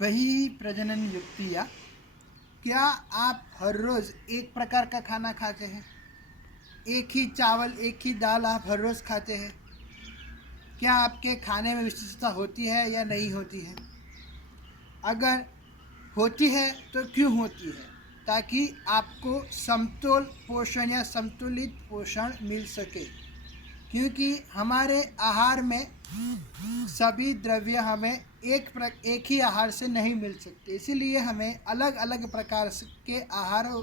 वही प्रजनन युक्तियाँ। क्या आप हर रोज़ एक प्रकार का खाना खाते हैं? एक ही चावल, एक ही दाल आप हर रोज़ खाते हैं? क्या आपके खाने में विशिष्टता होती है या नहीं होती है? अगर होती है तो क्यों होती है? ताकि आपको समतोल पोषण या संतुलित पोषण मिल सके, क्योंकि हमारे आहार में सभी द्रव्य हमें एक ही आहार से नहीं मिल सकते। इसीलिए हमें अलग अलग प्रकार के आहारों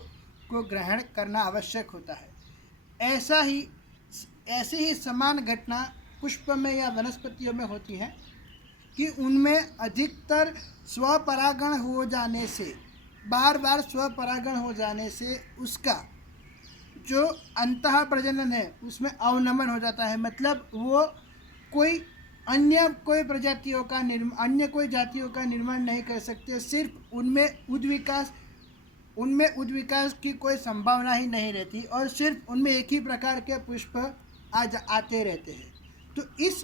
को ग्रहण करना आवश्यक होता है। ऐसा ही ऐसी ही समान घटना पुष्प में या वनस्पतियों में होती है कि उनमें अधिकतर स्वपरागण हो जाने से, बार बार स्वपरागण हो जाने से उसका जो अंतः प्रजनन है उसमें अवनमन हो जाता है। मतलब वो कोई अन्य कोई जातियों का निर्माण नहीं कर सकते। सिर्फ उनमें उद्विकास की कोई संभावना ही नहीं रहती और सिर्फ उनमें एक ही प्रकार के पुष्प आते रहते हैं। तो इस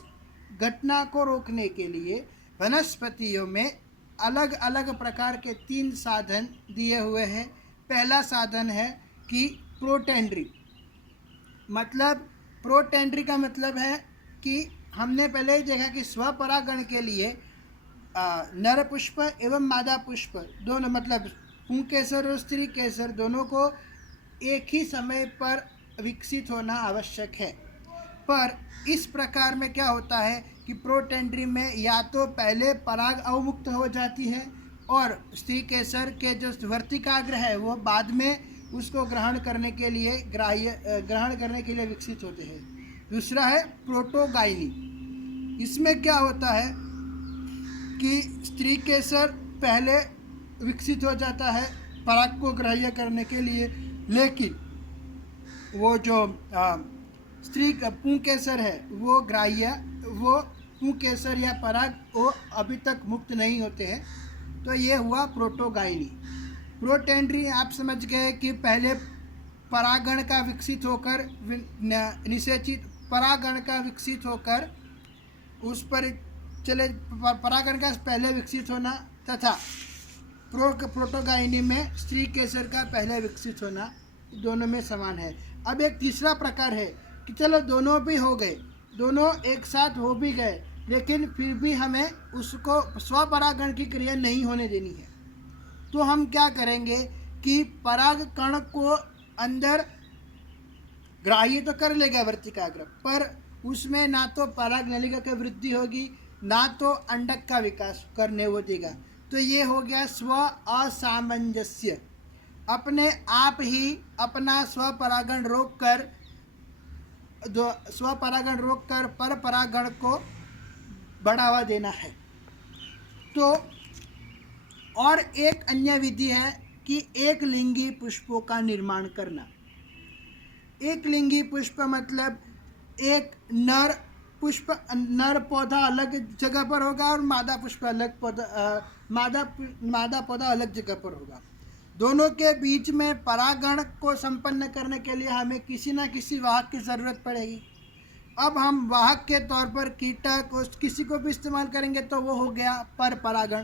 घटना को रोकने के लिए वनस्पतियों में अलग अलग प्रकार के 3 साधन दिए हुए हैं। पहला साधन है कि प्रोटेंड्री। मतलब प्रोटेंड्री का मतलब है कि हमने पहले ही देखा कि स्वपरागण के लिए नर पुष्प एवं मादा पुष्प दोनों, मतलब पुंकेसर और स्त्री केसर दोनों को एक ही समय पर विकसित होना आवश्यक है। पर इस प्रकार में क्या होता है कि प्रोटेंड्री में या तो पहले पराग अवमुक्त हो जाती है और स्त्री केसर के जो वर्तिकाग्र है वो बाद में उसको ग्रहण करने के लिए विकसित होते हैं। दूसरा है प्रोटोगाइनी। इसमें क्या होता है कि स्त्री केसर पहले विकसित हो जाता है पराग को ग्राह्य करने के लिए, लेकिन वो जो स्त्री पुंकेसर है वो पुंकेसर या पराग वो अभी तक मुक्त नहीं होते हैं। तो ये हुआ प्रोटोगाइनी। प्रोटेंड्री आप समझ गए कि पहले परागण का विकसित होकर निषेचित परागण का विकसित होकर उस पर चले, परागण का पहले विकसित होना तथा प्रोटोगाइनी में स्त्री केसर का पहले विकसित होना, दोनों में समान है। अब एक तीसरा प्रकार है कि चलो दोनों भी हो गए, दोनों एक साथ हो भी गए, लेकिन फिर भी हमें उसको स्वपरागण की क्रिया नहीं होने देनी है। तो हम क्या करेंगे कि पराग कण को अंदर ग्राह्य तो कर लेगा वर्तिकाग्र, पर उसमें ना तो पराग नलिका की वृद्धि होगी ना तो अंडक का विकास करने वो देगा। तो ये हो गया स्व असामंजस्य। अपने आप ही अपना स्वपरागण रोककर पर परागण को बढ़ावा देना है। तो और एक अन्य विधि है कि एक लिंगी पुष्पों का निर्माण करना। एक लिंगी पुष्प मतलब एक नर पौधा अलग जगह पर होगा और मादा पौधा अलग जगह पर होगा। दोनों के बीच में परागण को संपन्न करने के लिए हमें किसी न किसी वाहक की ज़रूरत पड़ेगी। अब हम वाहक के तौर पर कीटक किसी को भी इस्तेमाल करेंगे तो वो हो गया पर परागण।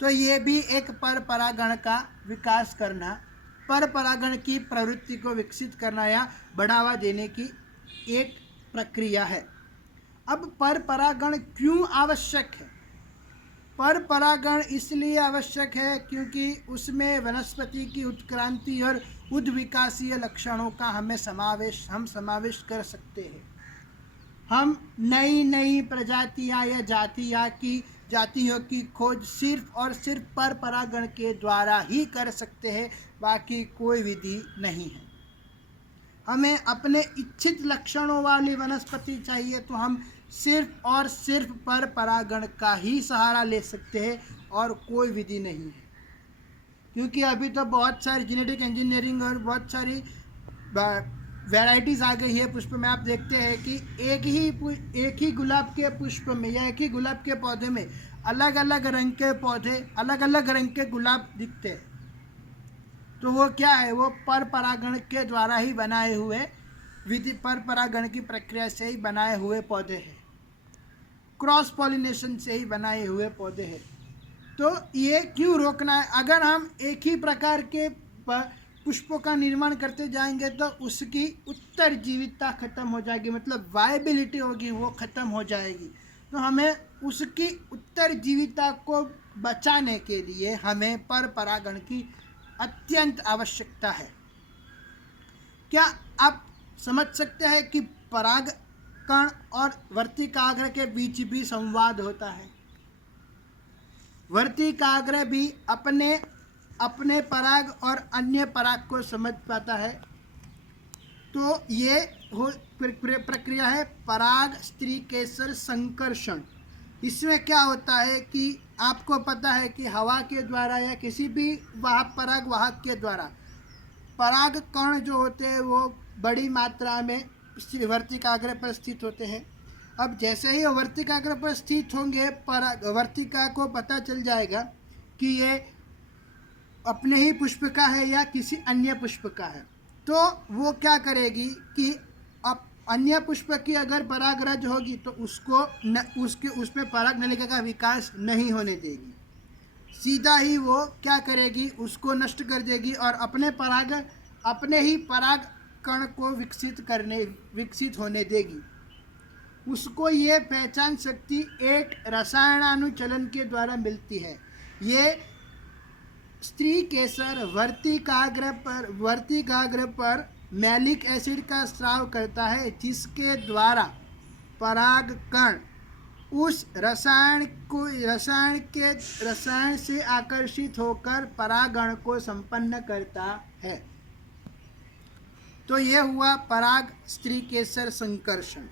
तो ये भी एक पर परागण का विकास करना, पर परागण की प्रवृत्ति को विकसित करना या बढ़ावा देने की एक प्रक्रिया है। अब पर परागण क्यों आवश्यक है? पर परागण इसलिए आवश्यक है क्योंकि उसमें वनस्पति की उत्क्रांति और उद्विकासीय लक्षणों का हम समावेश कर सकते हैं। हम नई प्रजातियां या जातियों की खोज सिर्फ और सिर्फ पर परागण के द्वारा ही कर सकते हैं, बाकी कोई विधि नहीं है। हमें अपने इच्छित लक्षणों वाली वनस्पति चाहिए तो हम सिर्फ और सिर्फ पर परागण का ही सहारा ले सकते हैं और कोई विधि नहीं है। क्योंकि अभी तो बहुत सारी जेनेटिक इंजीनियरिंग और बहुत सारी वैरायटीज़ आ गई है पुष्प में। आप देखते हैं कि एक ही गुलाब के पुष्प में या एक ही गुलाब के पौधे में अलग अलग रंग के पौधे, अलग अलग रंग के गुलाब दिखते हैं। तो वो क्या है? वो पर परागण के द्वारा ही बनाए हुए पर परागण की प्रक्रिया से ही बनाए हुए पौधे हैं, क्रॉस पॉलिनेशन से ही बनाए हुए पौधे हैं। तो ये क्यों रोकना है? अगर हम एक ही प्रकार के पुष्पों का निर्माण करते जाएंगे तो उसकी उत्तरजीविता खत्म हो जाएगी, मतलब वायबिलिटी होगी वो खत्म हो जाएगी। तो हमें उसकी उत्तरजीविता को बचाने के लिए हमें पर परागण की अत्यंत आवश्यकता है। क्या आप समझ सकते हैं कि परागकण और वर्तिकाग्र के बीच भी संवाद होता है? वर्तिकाग्र भी अपने अपने पराग और अन्य पराग को समझ पाता है। तो ये प्रक्रिया है पराग स्त्री केसर संकर्षण। इसमें क्या होता है कि आपको पता है कि हवा के द्वारा या किसी भी पराग वाहक के द्वारा पराग कण जो होते हैं वो बड़ी मात्रा में वर्तिकाग्र पर स्थित होते हैं। अब जैसे ही वर्तिकाग्र पर स्थित होंगे वर्तिका को पता चल जाएगा कि ये अपने ही पुष्प का है या किसी अन्य पुष्प का है। तो वो क्या करेगी कि अब अन्य पुष्प की अगर परागरज होगी तो उसमें पराग नलिका का विकास नहीं होने देगी, सीधा ही वो क्या करेगी, उसको नष्ट कर देगी और अपने ही पराग कण को विकसित होने देगी। उसको ये पहचान शक्ति एक रसायनानुचलन के द्वारा मिलती है। ये स्त्री केसर वर्तिकाग्र पर मैलिक एसिड का स्राव करता है, जिसके द्वारा पराग कण उस रसायन से आकर्षित होकर परागण को संपन्न करता है। तो यह हुआ पराग स्त्री केसर संकर्षण।